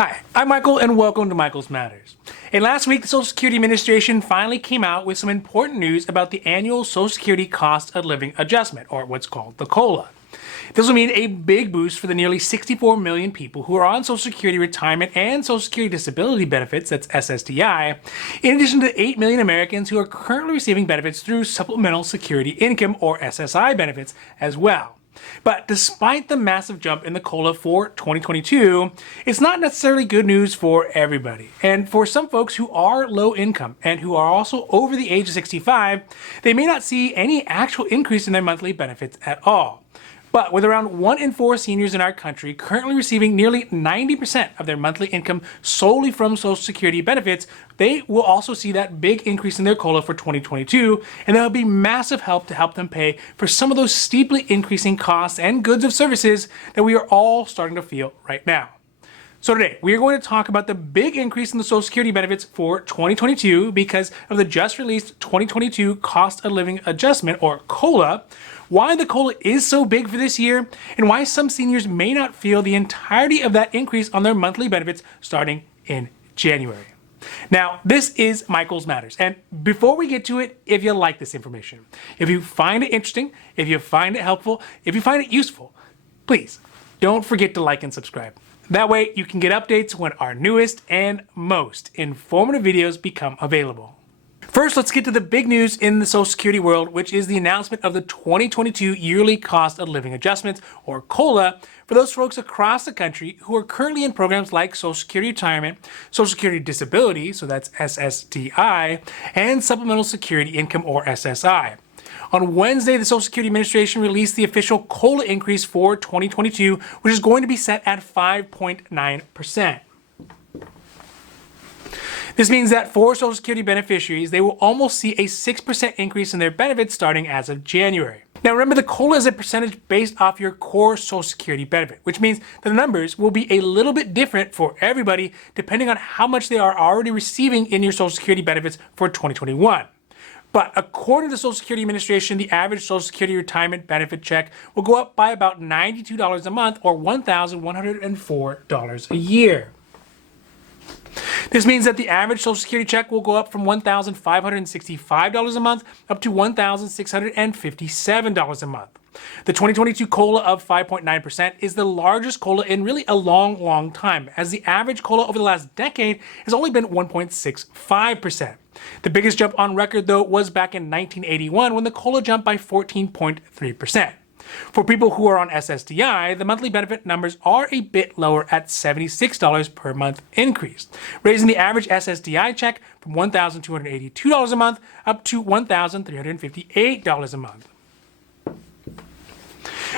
Hi, I'm Michael and welcome to Michael's Matters. And last week, the Social Security Administration finally came out with some important news about the annual Social Security Cost of Living Adjustment, or what's called the COLA. This will mean a big boost for the nearly 64 million people who are on Social Security retirement and Social Security disability benefits, that's SSDI, in addition to the 8 million Americans who are currently receiving benefits through Supplemental Security Income, or SSI benefits, as well. But despite the massive jump in the COLA for 2022, it's not necessarily good news for everybody. And for some folks who are low income and who are also over the age of 65, they may not see any actual increase in their monthly benefits at all. But with around 1 in 4 seniors in our country currently receiving nearly 90% of their monthly income solely from Social Security benefits, they will also see that big increase in their COLA for 2022, and that will be massive help to help them pay for some of those steeply increasing costs and goods of services that we are all starting to feel right now. So today, we are going to talk about the big increase in the Social Security benefits for 2022 because of the just released 2022 Cost of Living Adjustment, or COLA, why the COLA is so big for this year, and why some seniors may not feel the entirety of that increase on their monthly benefits starting in January. Now, this is Michael's Matters, and before we get to it, if you like this information, if you find it interesting, if you find it helpful, if you find it useful, please don't forget to like and subscribe. That way you can get updates when our newest and most informative videos become available. First, let's get to the big news in the Social Security world, which is the announcement of the 2022 Yearly Cost of Living Adjustments, or COLA, for those folks across the country who are currently in programs like Social Security Retirement, Social Security Disability, so that's SSDI, and Supplemental Security Income, or SSI. On Wednesday, the Social Security Administration released the official COLA increase for 2022, which is going to be set at 5.9%. This means that for Social Security beneficiaries, they will almost see a 6% increase in their benefits starting as of January. Now remember, the COLA is a percentage based off your core Social Security benefit, which means the numbers will be a little bit different for everybody depending on how much they are already receiving in your Social Security benefits for 2021. But according to the Social Security Administration, the average Social Security retirement benefit check will go up by about $92 a month, or $1,104 a year. This means that the average Social Security check will go up from $1,565 a month up to $1,657 a month. The 2022 COLA of 5.9% is the largest COLA in really a long time, as the average COLA over the last decade has only been 1.65%. The biggest jump on record, though, was back in 1981 when the COLA jumped by 14.3%. For people who are on SSDI, the monthly benefit numbers are a bit lower at $76 per month increase, raising the average SSDI check from $1,282 a month up to $1,358 a month.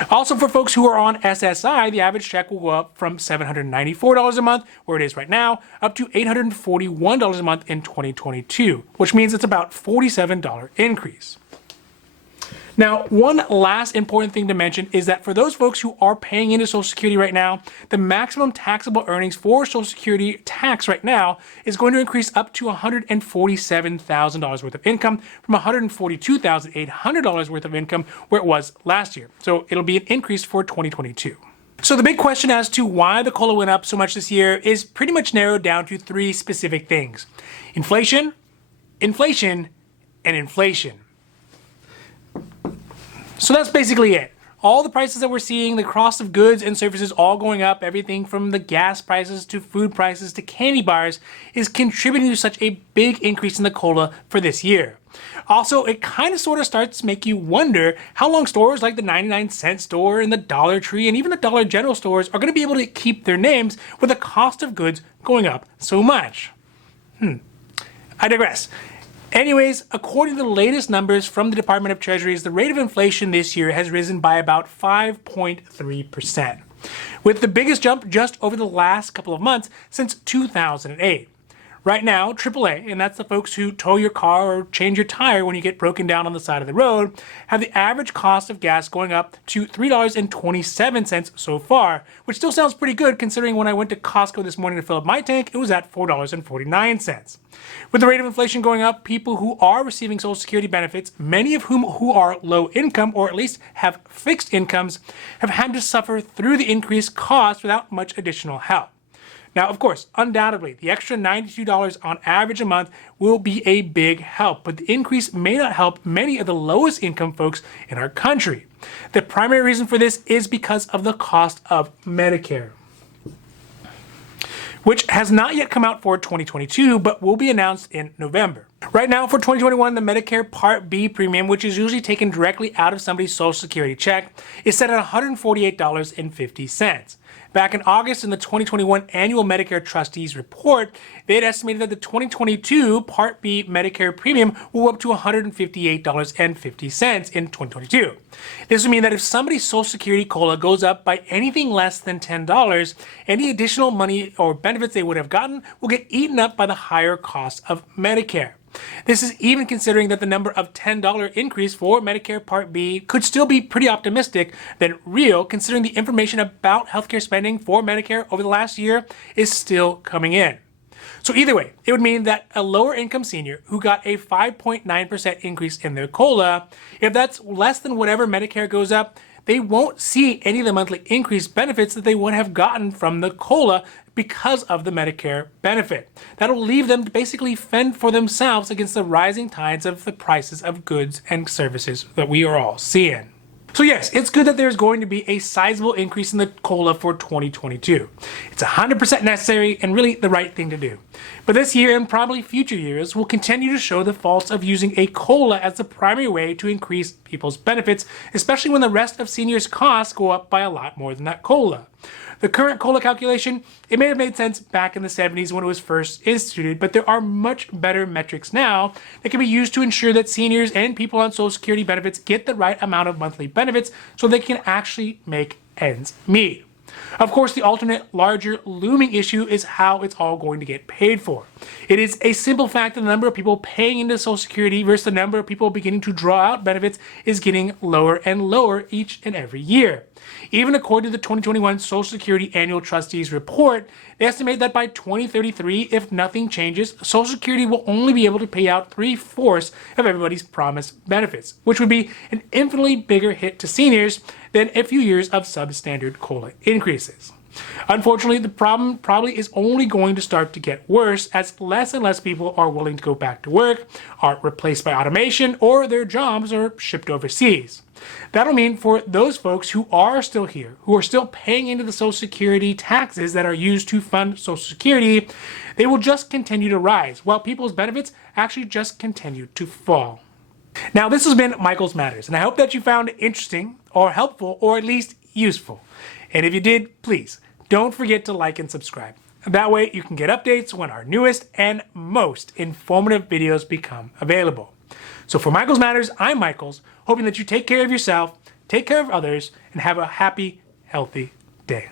Also, for folks who are on SSI, the average check will go up from $794 a month, where it is right now, up to $841 a month in 2022, which means it's about a $47 increase. Now, one last important thing to mention is that for those folks who are paying into Social Security right now, the maximum taxable earnings for Social Security tax right now is going to increase up to $147,000 worth of income from $142,800 worth of income where it was last year. So it'll be an increase for 2022. So the big question as to why the COLA went up so much this year is pretty much narrowed down to 3 specific things: inflation, inflation, and inflation. So that's basically it. All the prices that we're seeing, the cost of goods and services all going up, everything from the gas prices to food prices to candy bars, is contributing to such a big increase in the COLA for this year. Also, it kind of sort of starts to make you wonder how long stores like the 99-cent store and the Dollar Tree and even the Dollar General stores are going to be able to keep their names with the cost of goods going up so much. I digress. Anyways, according to the latest numbers from the Department of Treasury's, the rate of inflation this year has risen by about 5.3%, with the biggest jump just over the last couple of months since 2008. Right now, AAA, and that's the folks who tow your car or change your tire when you get broken down on the side of the road, have the average cost of gas going up to $3.27 so far, which still sounds pretty good considering when I went to Costco this morning to fill up my tank, it was at $4.49. With the rate of inflation going up, people who are receiving Social Security benefits, many of whom who are low income or at least have fixed incomes, have had to suffer through the increased cost without much additional help. Now, of course, undoubtedly, the extra $92 on average a month will be a big help, but the increase may not help many of the lowest income folks in our country. The primary reason for this is because of the cost of Medicare, which has not yet come out for 2022, but will be announced in November. Right now, for 2021, the Medicare Part B premium, which is usually taken directly out of somebody's Social Security check, is set at $148.50. Back in August, in the 2021 Annual Medicare Trustees Report, they had estimated that the 2022 Part B Medicare premium will go up to $158.50 in 2022. This would mean that if somebody's Social Security COLA goes up by anything less than $10, any additional money or benefits they would have gotten will get eaten up by the higher cost of Medicare. This is even considering that the number of $10 increase for Medicare Part B could still be pretty optimistic than real, considering the information about healthcare spending for Medicare over the last year is still coming in. So either way, it would mean that a lower income senior who got a 5.9% increase in their COLA, if that's less than whatever Medicare goes up, they won't see any of the monthly increase benefits that they would have gotten from the COLA because of the Medicare benefit. That'll leave them to basically fend for themselves against the rising tides of the prices of goods and services that we are all seeing. So yes, it's good that there's going to be a sizable increase in the COLA for 2022. It's 100% necessary and really the right thing to do. But this year and probably future years will continue to show the faults of using a COLA as the primary way to increase people's benefits, especially when the rest of seniors' costs go up by a lot more than that COLA. The current COLA calculation, it may have made sense back in the 70s when it was first instituted, but there are much better metrics now that can be used to ensure that seniors and people on Social Security benefits get the right amount of monthly benefits so they can actually make ends meet. Of course, the alternate, larger, looming issue is how it's all going to get paid for. It is a simple fact that the number of people paying into Social Security versus the number of people beginning to draw out benefits is getting lower and lower each and every year. Even according to the 2021 Social Security Annual Trustees Report, they estimate that by 2033, if nothing changes, Social Security will only be able to pay out 3/4 of everybody's promised benefits, which would be an infinitely bigger hit to seniors than a few years of substandard COLA increases. Unfortunately, the problem probably is only going to start to get worse as less and less people are willing to go back to work, are replaced by automation, or their jobs are shipped overseas. That'll mean for those folks who are still here, who are still paying into the Social Security taxes that are used to fund Social Security, they will just continue to rise, while people's benefits actually just continue to fall. Now, this has been Michael's Matters, and I hope that you found it interesting or helpful or at least useful. And if you did, please don't forget to like and subscribe. That way you can get updates when our newest and most informative videos become available. So for Michael's Matters, I'm Michaels, hoping that you take care of yourself, take care of others, and have a happy, healthy day.